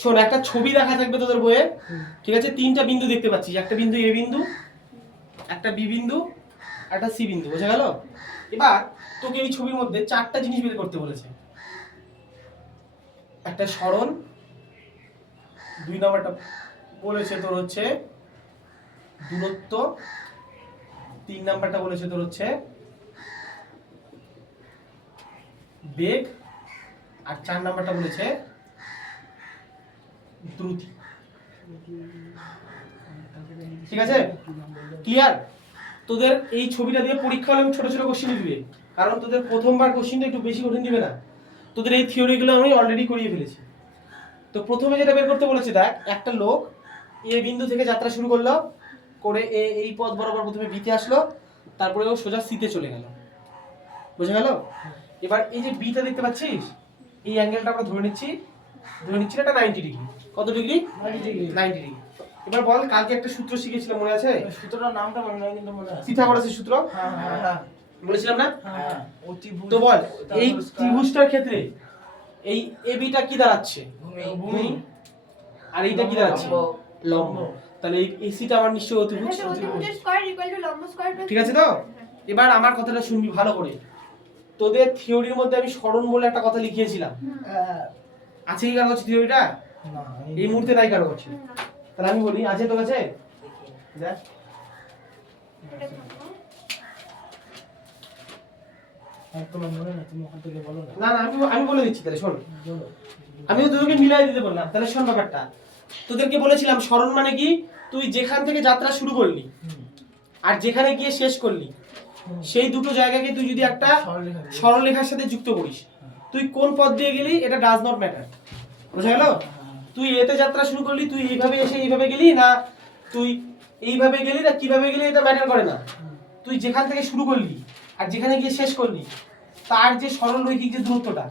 শোন, একটা ছবি দেখা থাকবে তোদের বইয়ে, ঠিক আছে? তিনটা বিন্দু দেখতে পাচ্ছিস, একটা বিন্দু এ বিন্দু, একটা বি বিন্দু, একটা সি বিন্দু, বোঝা গেল? এবার তোকে এই ছবির মধ্যে চারটা জিনিস বের করতে বলেছে। একটা সরণ, দুই নাম্বারটা বলেছে তোর হচ্ছে দূরত্ব, তিন নাম্বারটা বলেছে তোর হচ্ছে বেগ, আর চার নাম্বারটা বলেছে দ্রুতি। ঠিক আছে, ক্লিয়ার? তোদের এই ছবিটা দিয়ে পরীক্ষা হলে ছোট ছোট কোশ্চেন দিবে, কারণ তোদের প্রথমবার কোশ্চেনটা একটু বেশি কঠিন দিবে না। তোদের এই থিওরিগুলো আমি অলরেডি করিয়ে ফেলেছি। তো প্রথমে যেটা বের করতে বলেছে, দেখ একটা লোক এ বিন্দু থেকে যাত্রা শুরু করলো, করে এই পথ বরাবর প্রথমে বিতে আসলো, তারপরে ও সোজা সিতে চলে গেল, বুঝে গেল? এবার এই যে বিটা দেখতে পাচ্ছিস, এই অ্যাঙ্গেলটা আমরা ধরে নিচ্ছি এটা 90 ডিগ্রি। কত ডিগ্রি? 90 ডিগ্রি। এবার বল, কালকে একটা সূত্র শিখেছিলাম, মনে আছে? সূত্রটার নামটা মনে নাই, কিন্তু মনে আছে। পিথাগোরাসের সূত্র, হ্যাঁ বলেছিলাম না? হ্যাঁ। তো বল, এই ত্রিভুজটার ক্ষেত্রে এই এবিটা কি দাঁড়াচ্ছে? ভূমি। আর এইটা কি দাঁড়াচ্ছে? লম্ব। তাহলে এই এসিটা আমার নিশ্চয়ই অতিভুজ। ঠিক আছে তো? এবার আমার কথাটা শুনবি ভালো করে। তোদের থিওরির মধ্যে আমি সরণ বলে একটা কথা লিখিয়েছিলাম, আছে কি কারো কাছে থিওরিটা? এই মুহূর্তে নাই কারো কাছে। তাহলে আমি বলি, আছে তোর কাছে? দেখ, তোমার মনে না, তুমি ওখান থেকে বলো না। না না, আমি বলে দিচ্ছি। তাহলে শোন, আমিও তোদেরকে মিলাই দিতে বললাম। তাহলে শোন ব্যাপারটা, তোদেরকে বলেছিলাম সরণ মানে কি, তুই যেখান থেকে যাত্রা শুরু করলি আর যেখানে গিয়ে শেষ করলি, সেই দুটো জায়গাকে তুই যদি একটা সরলরেখার সাথে যুক্ত করিস, তুই কোন পথ দিয়ে গেলি এটা ডাজ নট ম্যাটার, বুঝা গেল? তুই এতে যাত্রা শুরু করলি, তুই এইভাবে এসে এইভাবে গেলি, না তুই এইভাবে গেলি না কিভাবে গেলি, এটা ম্যাটার করে না। তুই যেখান থেকে শুরু করলি আর যেখানে গিয়ে শেষ করলি, তার যে সরল রৈখিক যে দূরত্বটা,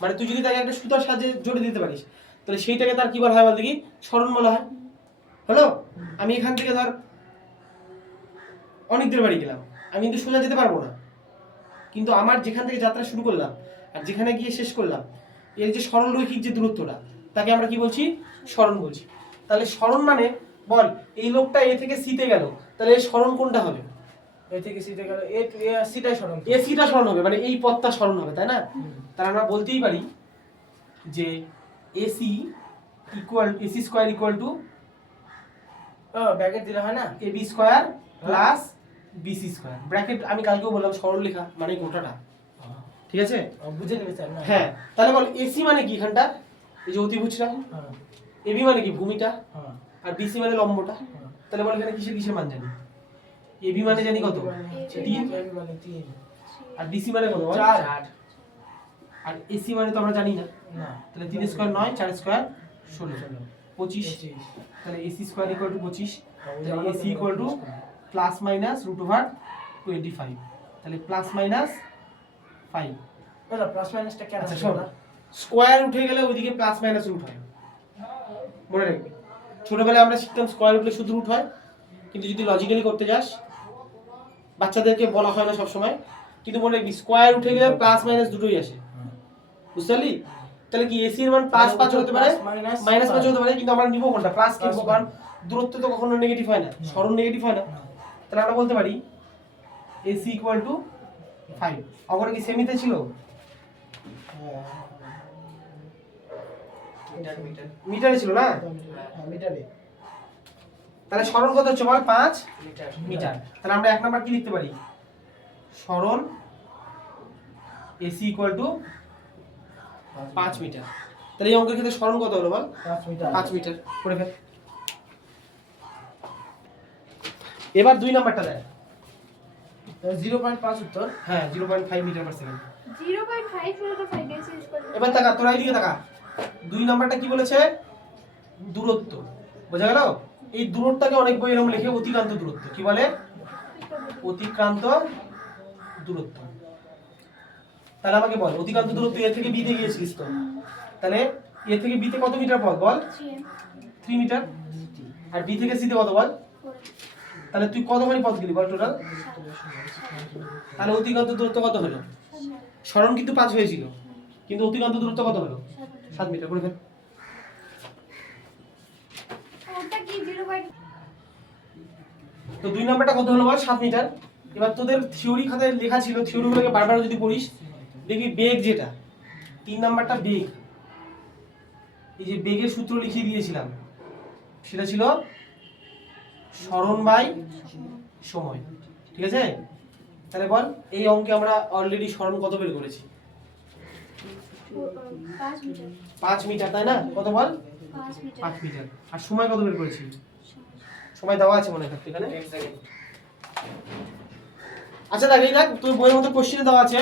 মানে তুই যদি তাকে একটা সুতার সাহায্যে জোরে দিতে পারিস, তাহলে সেইটাকে তার কি বলা হয় বলতে কি? সরণ বলা হয়। হলো? আমি এখান থেকে ধর অনেক দূর বাড়ি গেলাম, আমি কিন্তু সোজা যেতে পারবো না, কিন্তু আমার যেখান থেকে যাত্রা শুরু করলাম আর যেখানে গিয়ে শেষ করলাম, এর যে সরল রৈখিক যে দূরত্বটা, তাকে আমরা কি বলছি? সরণ বলছি। তাহলে সরণ মানে, বল, এই লোকটা এ থেকে সিতে গেল, তাহলে এর সরণ কোনটা হবে? এ থেকে সিতে গেল, এ সিটাই সরণ, এ সিটা সরণ হবে, মানে এই পথটা সরণ হবে, তাই না? তাহলে আমরা বলতেই পারি যে AC square equal to bracket দিলে হয় না, AB square plus BC square. Bracket আমি কালকেও বললাম সরল লেখা মানে গোটাটা, ঠিক আছে? বুঝে নেবে স্যার না? হ্যাঁ, তাহলে বল এসি মানে কি? এখানটা এই যে অতিভুজটা, এবি মানে কি? ভূমিটা, আর বিসি মানে লম্বটা। তাহলে বল এখানে কিসের কিসের মান জানি? এবি মানে জানি কত? 3, আর বিসি মানে কত? 4, আর এসি মানে তো আমরা জানি না। না, তাহলে 3 স্কয়ার 9, 4 স্কয়ার 16, 25। তাহলে এসি স্কয়ার ইকুয়াল টু 25। তাহলে AC equal to plus minus √25। তাহলে প্লাস মাইনাস 5। না প্লাস মাইনাসটা কেন? আচ্ছা শোন, স্কয়ার উঠে গেলে ওইদিকে প্লাস মাইনাস রুট হয়, মনে রাখবি। ছোটবেলায় আমরা শিখতাম স্কয়ার উঠলে শুধু রুট হয়, কিন্তু যদি লজিক্যালি করতে যাস, বাচ্চাদেরকে বলা হয় না সব সময়, কিন্তু মনে রাখবি স্কয়ার উঠে গেলে প্লাস মাইনাস দুটোই আসে, বুঝতে পারলি? তাহলে কি এসি এর মান প্লাস 5 হতে পারে, মাইনাস 5 হতে পারে, কিন্তু আমরা নিব কোনটা? প্লাস কিনবো, কারণ দূরত্ব তো কখনো নেগেটিভ হয় না, সরণ নেগেটিভ হয় না। তাহলে আমরা বলতে পারি এসি ইকুয়াল টু 5। অপরে কি সেমিতে ছিল? মিটারে ছিল না? মিটারে। তাহলে সরণ কত হচ্ছে বল? 5 মিটার। তাহলে আমরা এক নাম্বার কি লিখতে পারি? সরণ এসি ইকুয়াল টু 5 মিটার। তাহলে এই অঙ্কের ক্ষেত্রে সরণ কত হলো বল? 5 মিটার করে ফেল। এবার 2 নাম্বারটা দেখ, 0.5 উত্তর। হ্যাঁ 0.5 মিটার পার সেকেন্ড। 0.5 * 5 এর চেঞ্জ করলে এবার তাকা, তোরা এইদিকে তাকা। 2 নাম্বারটা কি বলেছে? দূরত্ব, বোঝা গেল? এই দূরত্বটাকে অনেক বই এরকম লিখে অতিক্রান্ত দূরত্ব। কি বলে? অতিক্রান্ত দূরত্ব। তাহলে আমাকে বল, অতিক্রান্ত দূরত্ব এ থেকে বি তে গিয়েছিস তো, তাহলে এ থেকে বি তে কত মিটার পথ বল? 3 মিটার। আর বি থেকে সি তে কত বল? তাহলে তুই কতখানি পথ গেলি বল টোটাল? তাহলে অতিক্রান্ত দূরত্ব কত হলো? সরণ কিন্তু 5 হয়েছিল, কিন্তু অতিক্রান্ত দূরত্ব কত হলো? 7 মিটার করে ফেল। 0.5 তো 2 নাম্বারটা কত হলো বল 7 মিটার। এবার তোদের থিওরি খাতায় লেখা ছিল, থিওরিগুলোকে বারবার যদি পড়িস দেখবি বেগ যেটা 3 নাম্বারটা বেগ, এই যে বেগের সূত্র লিখিয়ে দিয়েছিলাম সেটা ছিল সরণ বাই সময়। ঠিক আছে, তাহলে বল এই অঙ্কে আমরা অলরেডি সরণ কত বের করেছি? 5 মিটার 5 মিটার, তাই না? কত বল? 5 মিটার 5 মিটার। আর সময় কত বের করেছি? সময় দেওয়া আছে মনে হয় এখানে। আচ্ছা দেখ, এই দেখ তোর বইয়ের মধ্যে কোশ্চেনে দেওয়া আছে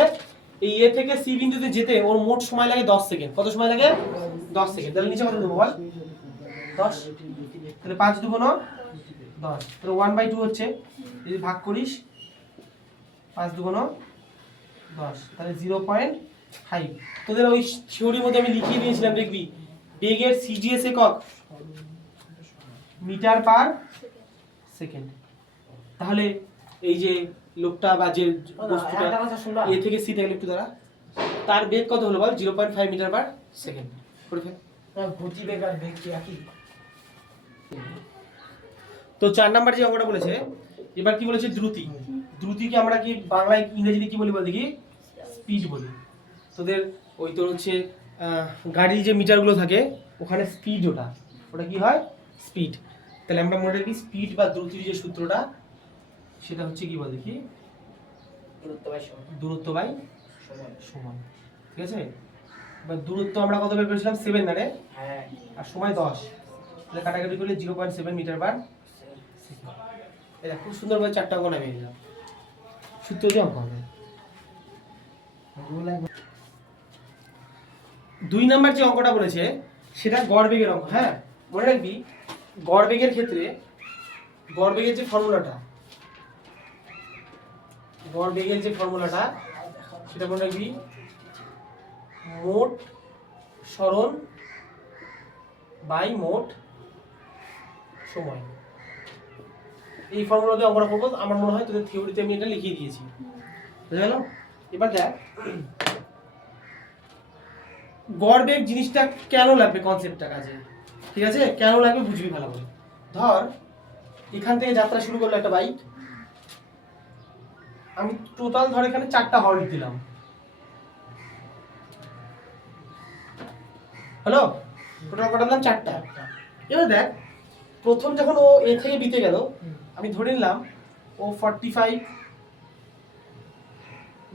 এই এ থেকে সি বিন্দুতে যেতে ওর মোট সময় লাগে 10 সেকেন্ড। কত সময় লাগে? 10 সেকেন্ড। তাহলে নিচে কত দেবো বল? 10। তাহলে 5 দুগুণ 10, তাহলে 1/2 হচ্ছে। যদি ভাগ করিস 5 দুগুণ 10, তাহলে 0.5। তোদের ওই থিওরির মধ্যে আমি লিখিয়ে দিয়েছিলাম, দেখবি বেগের সিজিএস একক মিটার পার সেকেন্ড। তাহলে এই যে লোকটা বা যে বস্তুটা একটা কথা শুনবা? এ থেকে সি থেকে একটু দাঁড়া, তার বেগ কত হলো বল? 0.5 মিটার পার সেকেন্ড। করে ফেল। গতিবেগ আর বেগ কি একই? তো 4 নাম্বার যে অঙ্কটা বলেছে, এবার কি বলেছে? দ্রুতি। দ্রুতিকে আমরা কি বাংলায় ইংরেজিতে কি বলি বল দেখি? স্পিড বলি। তোদের ওই তোর হচ্ছে গাড়ির যে মিটারগুলো থাকে ওখানে স্পিড, ওটা ওটা কি হয়? স্পিড। তাহলে আমরা মনে রাখি স্পিড বা দ্রুতির যে সূত্রটা সেটা হচ্ছে কি বল দেখি? দূরত্ব বাই সময়। ঠিক আছে, এবার দূরত্ব আমরা কত বের করেছিলাম? 7 না রে? হ্যাঁ। আর সময় 10, তাহলে কাটাকাটি করলে 0.7 মিটার পার সেকেন্ড। এটা খুব সুন্দরভাবে 4টা অঙ্ক নামিয়ে দিলাম, সূত্র দিয়ে অঙ্ক হবে। 2 নাম্বার যে অঙ্কটা বলেছে সেটা গড় বেগের অঙ্ক। হ্যাঁ, মনে রাখবি গড় বেগের ক্ষেত্রে গড় বেগের যে ফর্মুলাটা সেটা মনে রাখবি মোট সরণ বাই মোট সময়। এই ফর্মুলা দিয়ে অঙ্কটা করবো। আমার মনে হয় তোদের থিওরিতে আমি এটা লিখিয়ে দিয়েছি, বুঝা গেল? এবার দেখ গড় বেগ জিনিসটা কেন লাগবে কনসেপ্টটা কাজে। ঠিক আছে, কেন লাগবে বুঝবি ভালো করে। ধর এখান থেকে যাত্রা শুরু করলো একটা বাইক, আমি টোটাল ধর এখানে 4টা হর্ন দিলাম। হ্যালো, টোটাল কটা দিলাম? 4টা। এবার দেখ প্রথম যখন ও এ থেকে বিতে গেল, আমি ধরে নিলাম ও 45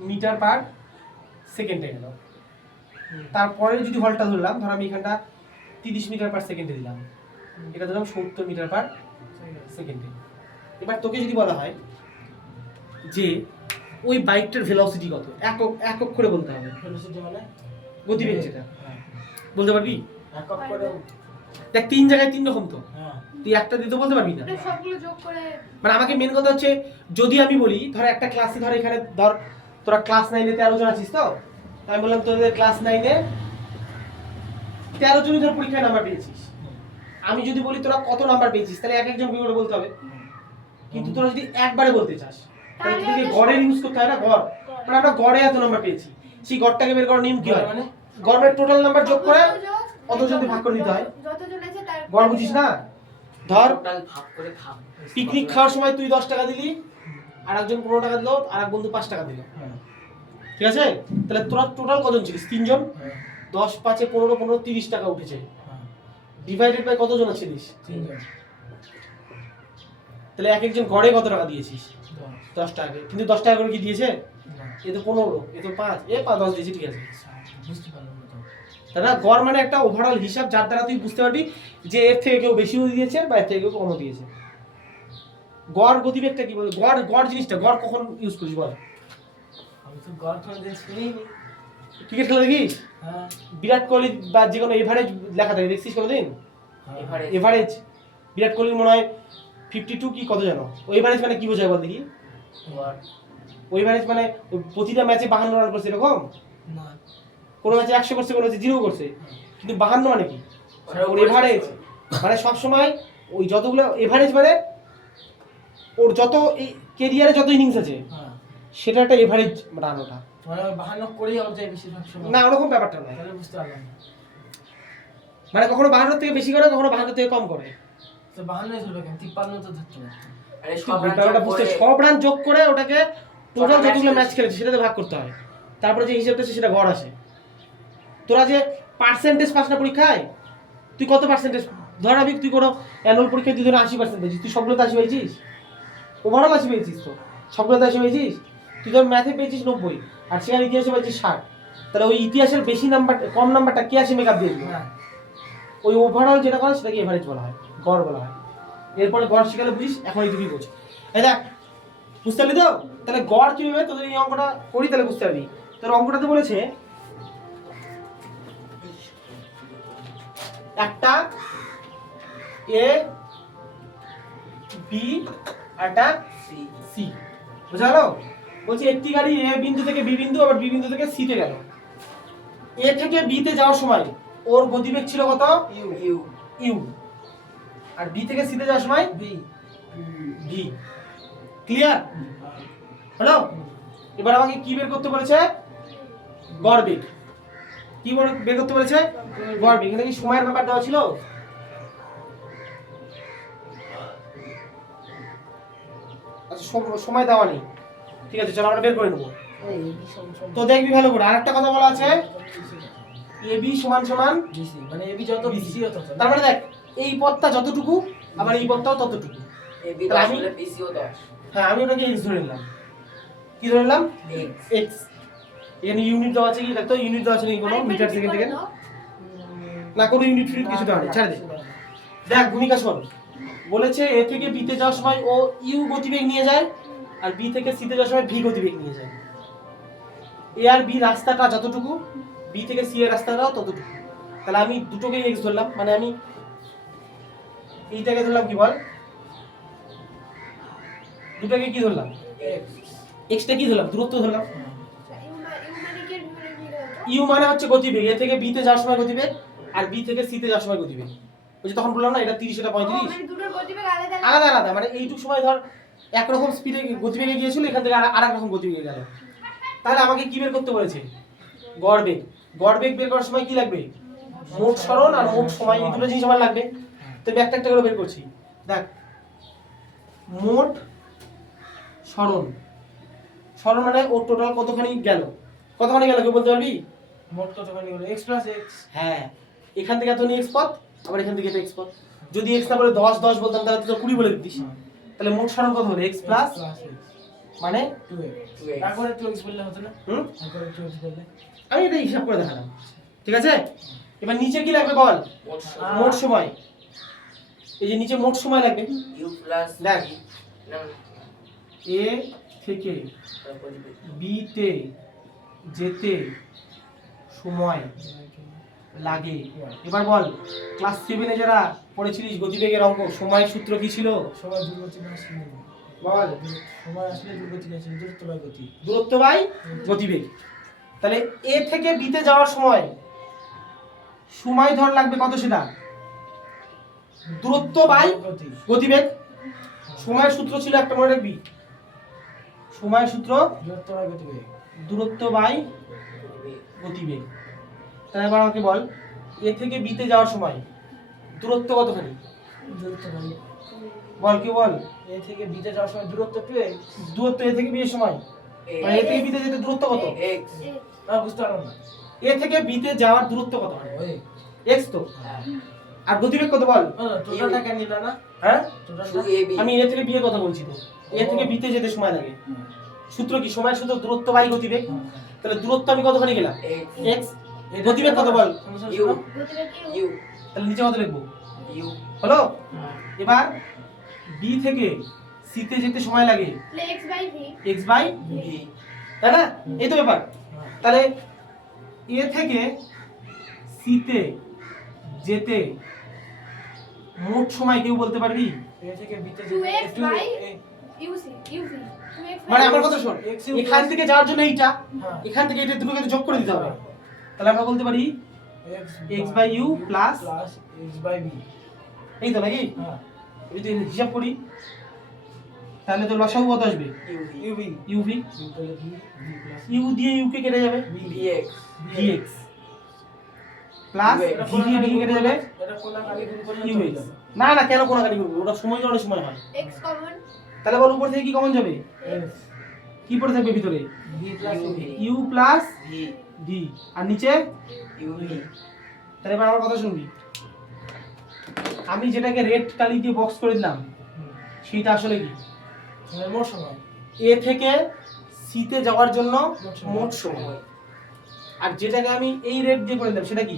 মিটার পার সেকেন্ডে গেল। তারপরে যদি হলটা ধরলাম, ধর আমি এখানটা 30 মিটার পার সেকেন্ডে দিলাম, এটা ধরলাম 70 মিটার পার সেকেন্ডে। এবার তোকে যদি বলা হয় যে ওই বাইকটার ভেলোসিটি কত, একক একক করে বলতে হবে। ভেলোসিটি মানে গতিবেগ যেটা হ্যাঁ। বলতে পারবি? একক করে। দেখ 3 জায়গায় 3 রকম, তো হ্যাঁ। তুই একটা দিতে বলতে পারবি না। এটা সবগুলো যোগ করে মানে আমাকে মেন কথা হচ্ছে, যদি আমি বলি ধর একটা ক্লাসে, ধর এখানে ধর তোরা ক্লাস 9-এ 13 জন আছিস, তো আমি বললাম তোদের ক্লাস 9-এ 13 জনই ধর পরীক্ষায় নাম্বার পেয়েছিস। আমি যদি বলি তোরা কত নাম্বার পেয়েছিস, তাহলে এক একজন করে বলতে হবে। কিন্তু তোরা যদি একবারে বলতে চাস তাহলে তোদেরকে গড়ের ইউজ করতে হয় না? গড় মানে আমরা গড়ে এত নাম্বার পেয়েছি, সেই গড়টাকে বের করার নিয়ম কি হয়? মানে গড়ের টোটাল নাম্বার যোগ করে অতজন ভাগ করে দিতে হয়। যতজন আছে তার গড় বুঝিস না? ধর টোটাল ভাগ করে ভাগ। পিকনিক খাওয়ার সময় তুই 10 টাকা দিলি, আর একজন 15 টাকা দিল, আর এক বন্ধু 5 টাকা দিল। হ্যাঁ। ঠিক আছে, তাহলে তোরা টোটাল কজন ছিলিস? 3 জন। হ্যাঁ। 10 5 15 15 30 টাকা উঠেছে। হ্যাঁ। ডিভাইডেড বাই কতজন ছিলিস? 3 জন। তাহলে এক একজন গড়ে কত টাকা দিয়েছিস? 10 10 টাকা। কিন্তু 10 টাকা করে কি দিয়েছে? না। এ তো 15, এ তো 5, এ 10 দিয়েছে। ঠিক আছে, বুঝতে পারলাম না তো। তাই না? গড় মানে একটা ওভারঅল হিসাব, যার দ্বারা তুই বুঝতে পারবি যে এর থেকে কেউ বেশিও দিয়েছে বা এর থেকে কেউ কমও দিয়েছে। গড় গতিবেগটা কি বলে? গড় গড় জিনিসটা গড় কখন ইউজ করিস বল? আমি তো গড় কোনদিন শুনিনি। ক্রিকেট খেলা দেখিস? হ্যাঁ। বিরাট কোহলি বা যে কোনো এভারেজ লেখা থাকে, দেখছিস কোনোদিন? এভারেজ বিরাট কোহলির মনে হয় 52 কি কত জানো? ওই এভারেজ মানে কি বোঝায় বল দেখি? ওই এভারেজ মানে প্রতিটা ম্যাচে 52 রান করছে এরকম? না। কোনো ম্যাচে 100 করছে, কোনো ম্যাচে 0 করছে। কিন্তু 52 মানে কি? ওর এভারেজ মানে সব সময় ওই যতগুলো এভারেজ মানে ওর যত এই ক্যারিয়ারে যত ইনিংস আছে হ্যাঁ। সেটা একটা এভারেজ রান। ওটা মানে 52 করেই আউট যায় বেশিরভাগ সময়। না, ওরকম ব্যাপারটা নয়। তাহলে বুঝতে পারলাম না। মানে কখনো 52 থেকে বেশি করে, কখনো 52 থেকে কম করে। তো 52 ধরবে কেন 53 তো ধরতে হবে। আরে তুই সব রান ব্যাপারটা যোগ বুঝতে করে সব রান যোগ করে ওটাকে টোটাল কটা match যতগুলো ম্যাচ খেলেছে? খেলেছে সেটাতে ভাগ করতে হয়, তারপরে যে হিসাবটা আছে সেটা গড় আসে। তোরা যে পার্সেন্টেজ পাস না পরীক্ষায়, তুই কত পার্সেন্টেজ ধর, আমি তুই কোনো অ্যানুয়াল পরীক্ষায় তুই ধর 80% পেয়েছিস, তুই সবগুলোতে 80 পেয়েছিস, ওভারঅল 80 পেয়েছিস, তো সবগুলোতে 80 পেয়েছিস, তুই ধর ম্যাথে পেয়েছিস 90 আর সেখানে ইতিহাসে পেয়েছিস 60, তাহলে ওই ইতিহাসের বেশি নাম্বার কম নাম্বারটা কে আসে মেকআপ দিয়ে দিল, হ্যাঁ ওই ওভারঅল যেটা করে সেটাকে এভারেজ বলা হয়, গড় বলা হয়। এরপরে গড় শিখালে বুঝিস, এখন এইটুকুই বোঝ। এই দেখ, বুঝতে পারলি তো? তাহলে গড় কিভাবে তোদের এই অঙ্কটা করি তাহলে বুঝতে পারবি। তোর অঙ্কটাতে বলেছে একটা এ বি একটা সি সি, বুঝা গেল? বলছি একটি গাড়ি এ বিন্দু থেকে বি বিন্দু আবার বি বিন্দু থেকে সি তে গেল, এ থেকে বি তে যাওয়ার সময় ওর গতিবেগ ছিল কত? ইউ ইউ ইউ, আর বি থেকে সি তে যাওয়ার সময় বি ভি। ক্লিয়ার হলো? এবার আমাকে কি বের করতে বলেছে? গড় বেগ। কি বের করতে বলেছে? গড় বেগ। এখানে কি সময়ের ব্যাপার দেওয়া ছিল? আচ্ছা সময় দেওয়া নেই, ঠিক আছে, চলো আমরা বের করে নেবো। এই বি সমান তো দেখবি ভালো করে, আরেকটা কথা বলা আছে এ বি সমান সমান, বিসি, মানে এবি যত বিসি হতো তার মানে দেখ এই পথটা যতটুকু আবার এই পথটাও ততটুকু। এ বি তাহলে 10 আমি- হলে বি সিও 10 হ্যাঁ আমি ওটাকে এক্স ধরে নিলাম। কি ধরে নিলাম? X x. এখানে ইউনিট দেওয়া আছে কি? দেখতো ইউনিট দেওয়া আছে নাকি কোনো? মিটার সেকেন্ড থেকে না, কোনো ইউনিট ফিউনিট কিছু দেওয়া নেই, ছাড়ে দে। দেখ ভূমিকা শোন, বলেছে এ থেকে বি তে যাওয়ার সময় ও ইউ গতিবেগ নিয়ে যায় আর বি থেকে সি তে যাওয়ার সময় ভি গতিবেগ নিয়ে যায়। এ আর বি রাস্তাটা যতটুকু, বি থেকে সি এর রাস্তাটাও ততটুকু। তাহলে আমি দুটোকেই এক্স ধরলাম, মানে আমি এইটাকে ধরলাম কি বল, দুটোকে কি ধরলাম? এক্সটা কি ধরলাম? দূরত্ব ধরলাম। ইউ মানে হচ্ছে গতিবেগ, এ থেকে বি তে যাওয়ার সময় গতিবেগ আর বি থেকে সি তে যাওয়ার সময় গতিবেগ। ওই যে তখন বললাম না এটা 30 এটা 35, মানে দুটোর গতিবেগ আলাদা আলাদা আলাদা, মানে এইটুক সময় ধর একরকম স্পিডে গতিবেগে গিয়েছিল, এখান থেকে আর এক রকম গতিবেগে গেল। তাহলে আমাকে কি বের করতে বলেছে? গড় বেগ। গড় বেগ বের করার সময় কি লাগবে? মোট সরণ আর মোট সময়, এই দুটো জিনিস আমার লাগবে। তো আমি একটা একটা করে বের করছি। দেখ, মোট সরণ, সরণ মানে ও টোটাল কতখানি গেল, কতখানি গেল কেউ বলতে পারবি? মোট কতখানি হলো x প্লাস x। হ্যাঁ, এখান থেকে এত নিয়ে এক্স পথ, আবার এখান থেকে এটা এক্স পথ। যদি এক্স না বলে 10 10 বলতাম তাহলে তো 20 বলে দিতিস। তাহলে মোট সরণ কত হলো? এক্স প্লাস মানে 2x 2x তারপরে 2x বললে হতো না? হুম, তারপরে 2x বললে আমি এটা হিসাব করে দেখালাম, ঠিক আছে? এবার নিচে কি লাগবে বল? মোট মোট সময়। এই যে নিচে মোট সময় লাগবে। ইউ প্লাস দেখ, না এ থেকে তারপর বি তে যেতে সময় লাগে। এবার বল, ক্লাস 7 এ যারা পড়েছিলিস গতিবেগের অঙ্ক, সময়ের সূত্র কি ছিল? সময় দুর্গতি না আসলে বল, সময় আসলে দুর্গতি না আসলে দূরত্ব বাই গতি। দূরত্ব বাই গতিবেগ। তাহলে এ থেকে বি তে যাওয়ার সময় সময় ধর লাগবে কত? সেটা দূরত্ব বাই গতি। গতিবেগ। সময়ের সূত্র ছিল একটা, মনে রাখবি, সময়ের সূত্র দূরত্ব বাই গতিবেগ। দূরত্ব বাই গতিবেগ। তাহলে এবার আমাকে বল, এ থেকে বি তে যাওয়ার সময় দূরত্ব কতখানি? দূরত্ব বাই বল, কি বল? a থেকে b তে যাওয়ার সময় দূরত্ব 2x। দূরত্ব এ থেকে বি এর সময়, মানে এ থেকে বি তে যেতে দূরত্ব কত? এক্স বুঝতে পারলাম না। এ থেকে বি তে যাওয়ার দূরত্ব কত? ওই এক্স তো। আর গতিবেগ কত বল? টোটালটা কেন নিল না? হ্যাঁ, টোটালটা 2ab আমি এ থেকে বি এর কথা বলছি তো। এ থেকে বি তে যেতে সময় লাগে, সূত্র কি? সময়ের সূত্র দূরত্ব বাই গতিবেগ। তাহলে দূরত্ব আমি কতখানি গেলাম? X x. গতিবেগ কত বল? ইউ গতিবেগ ইউ তাহলে নিচে কত লিখবো? ইউ হলো? এবার বি থেকে সি তে যেতে সময় লাগে x/v এক্স বাই, ভি তাই না? এই তো ব্যাপার। তাহলে এ থেকে সি তে যেতে মোট সময় কেউ বলতে পারবি? a থেকে b তে 2x by uc uv 2x মানে আমার কথা শোন, X ইউ এখান থেকে যাওয়ার জন্য এইটা, হ্যাঁ। এখান থেকে এটা দুটোকে যোগ করে দিতে হবে। তাহলে আমরা বলতে পারি x by u plus x by b। এই তো নাকি? হ্যাঁ যদি হিসাব করি তাহলে তো লসাগু কত আসবে? uv uv, তাহলে b b প্লাস u দিয়ে u কে কেটে যাবে, V x vx। Plus V V কেটে যাবে এটা কোলাকালি গুণ করলে ইউ চলে এক্স। যাবে। না না কেন কোনাকানি করবো, ওটা সময় তো অনেক সময় হয়। x কমন তাহলে বল উপর থেকে কি কমন যাবে, Yes. কি পড়ে থাকবে ভিতরে, V plus UV U plus V V, আর নিচে UV তাহলে এবার আমার কথা শুনবি, আমি যেটাকে রেড কালি দিয়ে বক্স করে দিলাম সেইটা আসলে কি, মোট সময় এ থেকে সিতে যাওয়ার জন্য মোট সময়, আর যেটাকে আমি এই রেড দিয়ে করে দিলাম সেটা কি,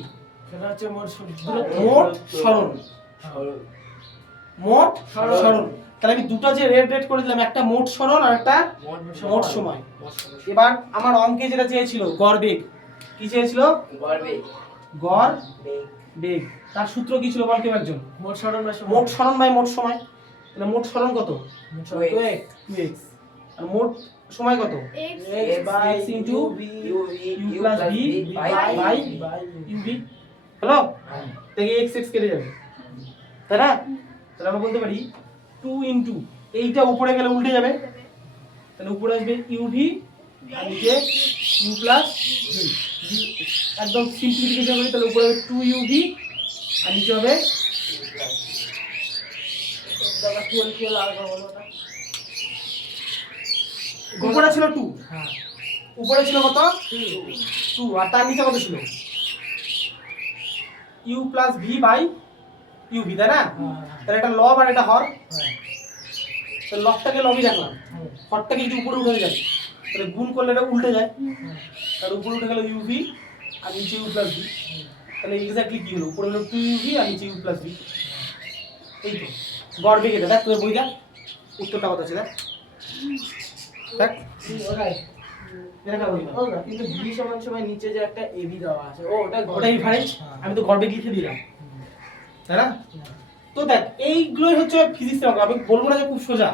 সেটা হচ্ছে মোট মোট সরণ, সরল মোট সরণ। তাহলে আমি দুটো যে রেড রেড করে দিলাম, একটা মোট সরণ আর একটা মোট মোট সময়। মোট সময় এবার আমার অঙ্কে যেটা চেয়েছিল গড় বেগ, কি চেয়েছিল, গড়বে গড় বেগ বেগ, তার সূত্র কি ছিল বল কেউ একজন, মোট সরণ বা সময়। মোট সরণ বাই মোট সময়। তাহলে মোট সরণ কত, মোট সরণ 2x 2x, আর মোট সময় কত, x x by x into UV u plus v by by uv, hello, দেখি x x কেটে যাবে, তাই না? তাহলে আমরা বলতে পারি 2 ইনটু এইটা উপরে গেলে উল্টে যাবে, তাহলে উপরে আসবে uv আর নিচে u plus v, একদম সিম্পলিফিকেশন করি, তাহলে উপরে হবে 2 uv আর নিচে হবে, দাদা কি হলো কি হলো আরেকবার বলো ওটা। উপরে ছিল 2, হ্যাঁ উপরে ছিল কত 2 আর তার নিচে কত ছিল u plus v by uv, তাই না? তাহলে এটা লব আর এটা হর, তো লবটাকে লবই রাখলাম, হরটাকে যদি উপরে উঠে যায় তাহলে গুণ করলে এটা উল্টে যায়, তাহলে উপরে উঠে গেল uv আর নিচে u plus v, তাহলে এক্স্যাক্টলি কি হলো, উপরে হলো 2uv আর নিচে u plus v, এই তো গড় বেগ এটা। দেখ তোর বই দেখ উত্তরটা কত আছে, দেখ দেখ ওটাই এটা বই ও না, কিন্তু v সমান সমান নিচে যে একটা ab দেওয়া আছে ও ওটা ওটাই ভাইজ, আমি তো গড় বেগ লিখে দিলাম, তাই না? তো দেখ এইগুলোই হচ্ছে ফিজিক্সের অঙ্ক, আমি বলবো না যে খুব সোজা,